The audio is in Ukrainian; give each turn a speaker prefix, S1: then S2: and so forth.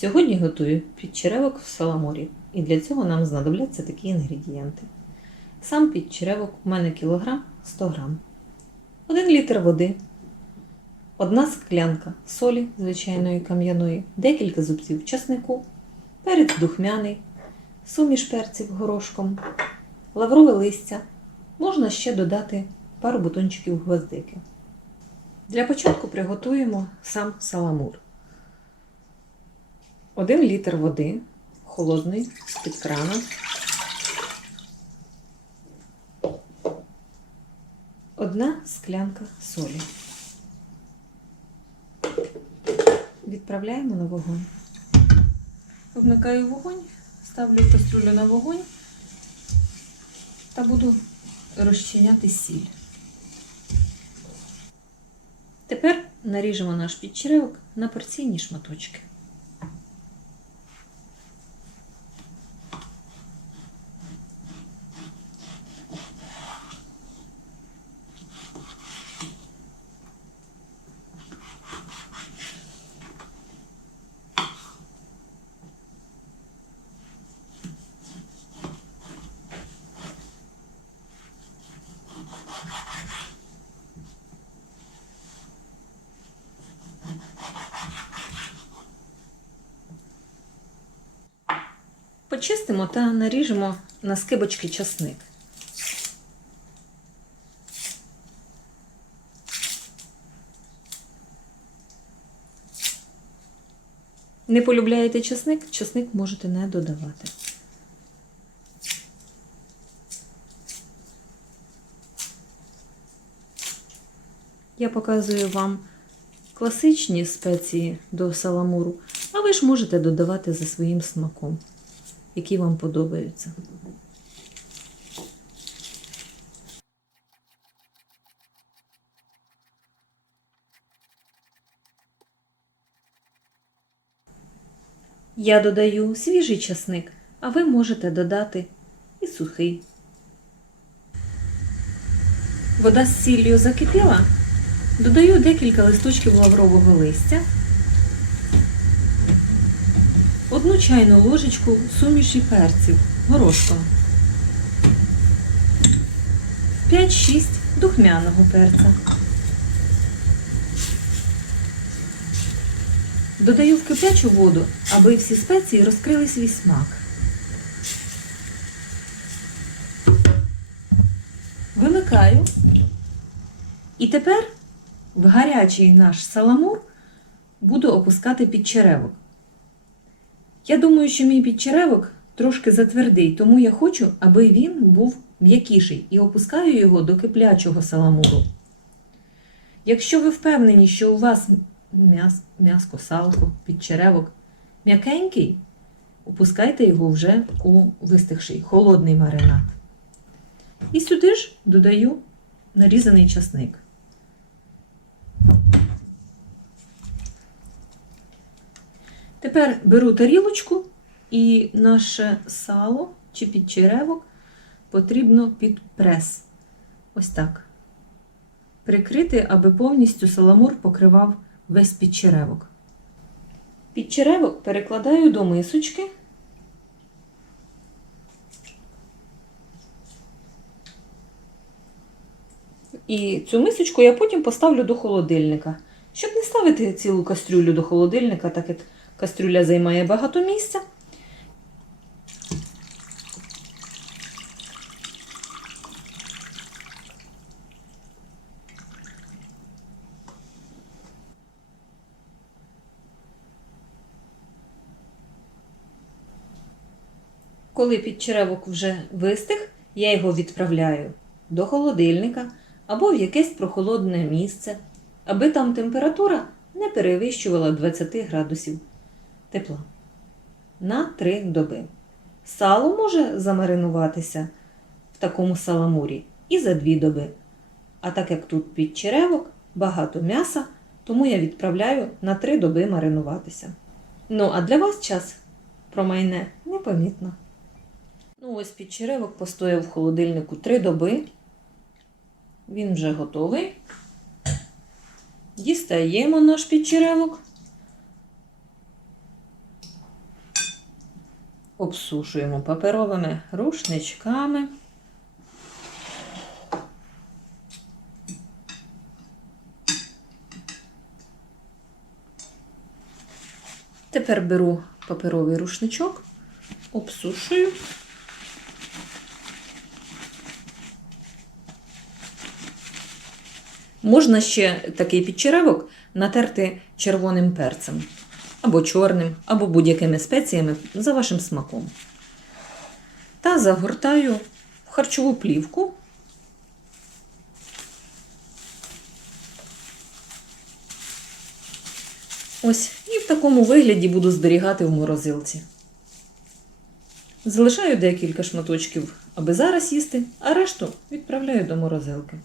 S1: Сьогодні готую підчеревок в саламурі, і для цього нам знадобляться такі інгредієнти. Сам підчеревок у мене кілограм 100 грам, 1 літр води, одна склянка солі звичайної кам'яної, декілька зубців часнику, перець духмяний, суміш перців горошком, лаврове листя. Можна ще додати пару бутончиків гвоздики. Для початку приготуємо сам саламур. 1 літр води холодної з-під крана. Одна склянка солі. Відправляємо на вогонь. Вмикаю вогонь, ставлю каструлю на вогонь та буду розчиняти сіль. Тепер наріжемо наш підчеревок на порційні шматочки. Почистимо та наріжемо на скибочки часник. Не полюбляєте часник? Часник можете не додавати. Я показую вам класичні спеції до саламуру, а ви ж можете додавати за своїм смаком які вам подобаються. Я додаю свіжий часник, а ви можете додати і сухий. Вода з сіллю закипіла. Додаю декілька листочків лаврового листя одну чайну ложечку суміші перців горошком, 5-6 духмяного перця. Додаю в кипячу воду, аби всі спеції розкрили свій смак. Вимикаю. І тепер в гарячий наш саламур буду опускати під черевок. Я думаю, що мій підчеревок трошки затвердий, тому я хочу, аби він був м'якіший і опускаю його до киплячого саламуру. Якщо ви впевнені, що у вас м'яс, м'яско, салко, підчеревок м'якенький, опускайте його вже у вистигший холодний маринад. І сюди ж додаю нарізаний часник. Тепер беру тарілочку і наше сало чи підчеревок потрібно під прес. Ось так. Прикрити, аби повністю саламур покривав весь підчеревок. Підчеревок перекладаю до мисочки. І цю мисочку я потім поставлю до холодильника. Щоб не ставити цілу кастрюлю до холодильника, так як Кастрюля займає багато місця. Коли підчеревок вже вистиг, я його відправляю до холодильника або в якесь прохолодне місце, аби там температура не перевищувала 20 градусів тепла на 3 доби. Сало може замаринуватися в такому саламурі і за 2 доби. А так як тут під черевок багато м'яса, тому я відправляю на 3 доби маринуватися. Ну, а для вас час промайне непомітно. Ну, ось під черевок постояв в холодильнику 3 доби. Він вже готовий. Дістаємо наш підчеревок. Обсушуємо паперовими рушничками. Тепер беру паперовий рушничок, обсушую. Можна ще такий підчеревок натерти червоним перцем, або чорним, або будь-якими спеціями за вашим смаком. Та загортаю в харчову плівку. Ось, і в такому вигляді буду зберігати в морозилці. Залишаю декілька шматочків, аби зараз їсти, а решту відправляю до морозилки.